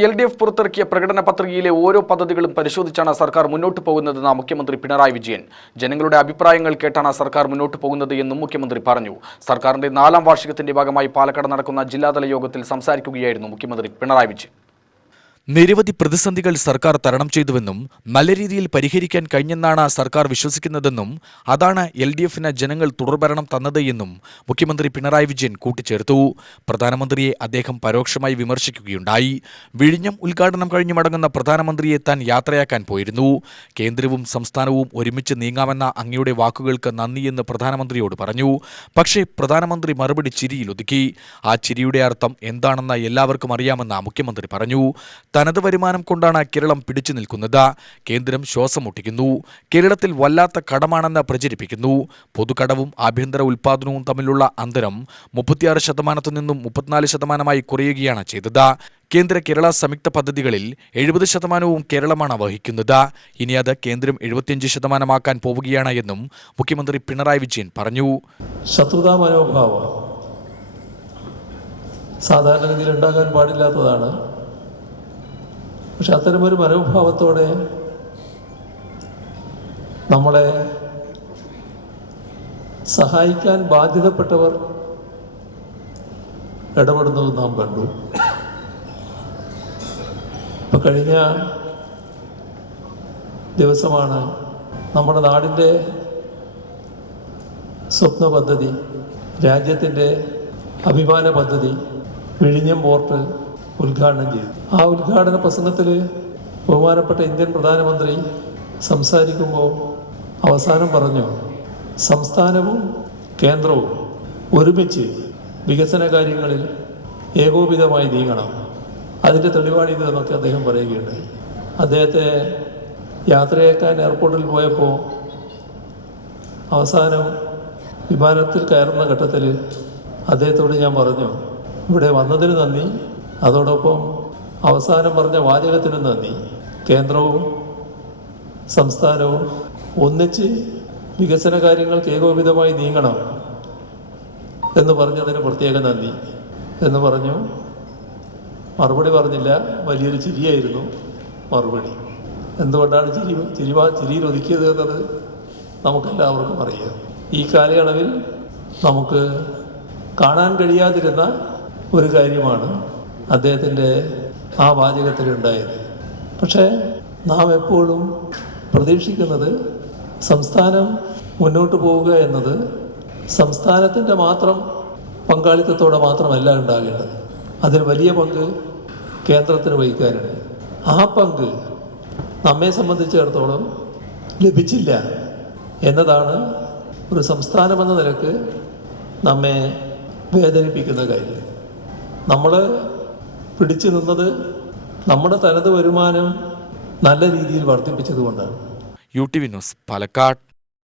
LDF പുറത്തിറക്കിയ പ്രകടന പത്രികയിലെ ഓരോ പദ്ധതികളും പരിശോധിച്ചാണ് സർക്കാർ മുന്നോട്ട് പോകുന്നതെന്ന് മുഖ്യമന്ത്രി പിണറായി വിജയൻ. ജനങ്ങളുടെ അഭിപ്രായങ്ങൾ കേട്ടാണ് സർക്കാർ മുന്നോട്ട് പോകുന്നത് എന്നും മുഖ്യമന്ത്രി പറഞ്ഞു. സർക്കാരിന്റെ 4ാം വാർഷികത്തിന്റെ ഭാഗമായി പാലക്കാട് നടക്കുന്ന ജില്ലാതല യോഗത്തിൽ സംസാരിക്കുകയായിരുന്നു മുഖ്യമന്ത്രി പിണറായി വിജയൻ. നിരവധി പ്രതിസന്ധികൾ സർക്കാർ തരണം ചെയ്തുവെന്നും നല്ല രീതിയിൽ പരിഹരിക്കാൻ കഴിഞ്ഞെന്നാണ് സർക്കാർ വിശ്വസിക്കുന്നതെന്നും അതാണ് LDFന് ജനങ്ങൾ തുടർഭരണം തന്നത് എന്നും മുഖ്യമന്ത്രി പിണറായി വിജയൻ കൂട്ടിച്ചേർത്തു. പ്രധാനമന്ത്രിയെ അദ്ദേഹം പരോക്ഷമായി വിമർശിക്കുകയുണ്ടായി. വിഴിഞ്ഞം ഉദ്ഘാടനം കഴിഞ്ഞു മടങ്ങുന്ന പ്രധാനമന്ത്രിയെ താൻ യാത്രയാക്കാൻ പോയിരുന്നു. കേന്ദ്രവും സംസ്ഥാനവും ഒരുമിച്ച് നീങ്ങാമെന്ന അങ്ങയുടെ വാക്കുകൾക്ക് നന്ദിയെന്ന് പ്രധാനമന്ത്രിയോട് പറഞ്ഞു. പക്ഷേ പ്രധാനമന്ത്രി മറുപടി ചിരിയിലൊതുക്കി. ആ ചിരിയുടെ അർത്ഥം എന്താണെന്ന് എല്ലാവർക്കും അറിയാമെന്ന് മുഖ്യമന്ത്രി പറഞ്ഞു. തനത് വരുമാനം കൊണ്ടാണ് കേരളം പിടിച്ചു നിൽക്കുന്നത്. കേന്ദ്രം ശ്വാസം മുട്ടിക്കുന്നു. കേരളത്തിൽ വല്ലാത്ത കടമാണെന്ന് പ്രചരിപ്പിക്കുന്നു. പൊതുകടവും ആഭ്യന്തര ഉൽപ്പാദനവും തമ്മിലുള്ള അന്തരം 36% നിന്നും 34% കുറയുകയാണ് ചെയ്തത്. കേന്ദ്ര കേരള സംയുക്ത പദ്ധതികളിൽ 70% കേരളമാണ് വഹിക്കുന്നത്. ഇനി അത് കേന്ദ്രം 75% പോവുകയാണ് എന്നും മുഖ്യമന്ത്രി പിണറായി വിജയൻ പറഞ്ഞു. ശത്രുതാ മനോഭാവം സാധാരണഗതിയിൽ ഉണ്ടാകാൻ പാടില്ലാത്തതാണ്. പക്ഷെ അത്തരമൊരു മനോഭാവത്തോടെ നമ്മളെ സഹായിക്കാൻ ബാധ്യതപ്പെട്ടവർ ഇടപെടുന്നത് നാം കണ്ടു. ഇപ്പം കഴിഞ്ഞ ദിവസമാണ് നമ്മുടെ നാടിൻ്റെ സ്വപ്ന പദ്ധതി, രാജ്യത്തിൻ്റെ അഭിമാന പദ്ധതി വിഴിഞ്ഞം പോർട്ട് ഉദ്ഘാടനം ചെയ്തു. ആ ഉദ്ഘാടന പ്രസംഗത്തിൽ ബഹുമാനപ്പെട്ട ഇന്ത്യൻ പ്രധാനമന്ത്രി സംസാരിക്കുമ്പോൾ അവസാനം പറഞ്ഞു, സംസ്ഥാനവും കേന്ദ്രവും ഒരുമിച്ച് വികസന കാര്യങ്ങളിൽ ഏകോപിതമായി നീങ്ങണം. അതിൻ്റെ തെളിവാണിത് എന്നൊക്കെ അദ്ദേഹം പറയുകയുണ്ടായി. അദ്ദേഹത്തെ യാത്രയേക്കാൻ എയർപോർട്ടിൽ പോയപ്പോൾ അവസാനം വിമാനത്തിൽ കയറുന്ന ഘട്ടത്തിൽ അദ്ദേഹത്തോട് ഞാൻ പറഞ്ഞു, ഇവിടെ വന്നതിന് നന്ദി, അതോടൊപ്പം അവസാനം പറഞ്ഞ വാചകത്തിന് നന്ദി. കേന്ദ്രവും സംസ്ഥാനവും ഒന്നിച്ച് വികസന കാര്യങ്ങൾക്ക് ഏകോപിതമായി നീങ്ങണം എന്ന് പറഞ്ഞതിന് പ്രത്യേക നന്ദി എന്ന് പറഞ്ഞു. മറുപടി പറഞ്ഞില്ല. വലിയൊരു ചിരിയായിരുന്നു മറുപടി. എന്തുകൊണ്ടാണ് ചിരിയിൽ ഒതുക്കിയത് എന്നത് നമുക്കെല്ലാവർക്കും അറിയാം. ഈ കാലയളവിൽ നമുക്ക് കാണാൻ കഴിയാതിരുന്ന ഒരു കാര്യമാണ് അദ്ദേഹത്തിൻ്റെ ആ വാചകത്തിലുണ്ടായത്. പക്ഷേ നാം എപ്പോഴും പ്രതീക്ഷിക്കുന്നത് സംസ്ഥാനം മുന്നോട്ട് പോവുക എന്നത് സംസ്ഥാനത്തിൻ്റെ മാത്രം പങ്കാളിത്തത്തോടെ മാത്രമല്ല ഉണ്ടാകേണ്ടത്. അതിൽ വലിയ പങ്ക് കേന്ദ്രത്തിന് വഹിക്കാനുണ്ട്. ആ പങ്ക് നമ്മെ സംബന്ധിച്ചിടത്തോളം ലഭിച്ചില്ല എന്നതാണ് ഒരു സംസ്ഥാനമെന്ന നിലക്ക് നമ്മെ വേദനിപ്പിക്കുന്ന കാര്യം. നമ്മൾ പിടിച്ചു നിന്നത് നമ്മുടെ തനത് വരുമാനം നല്ല രീതിയിൽ വർദ്ധിപ്പിച്ചതുകൊണ്ടാണ്. UTV news, Palakkad.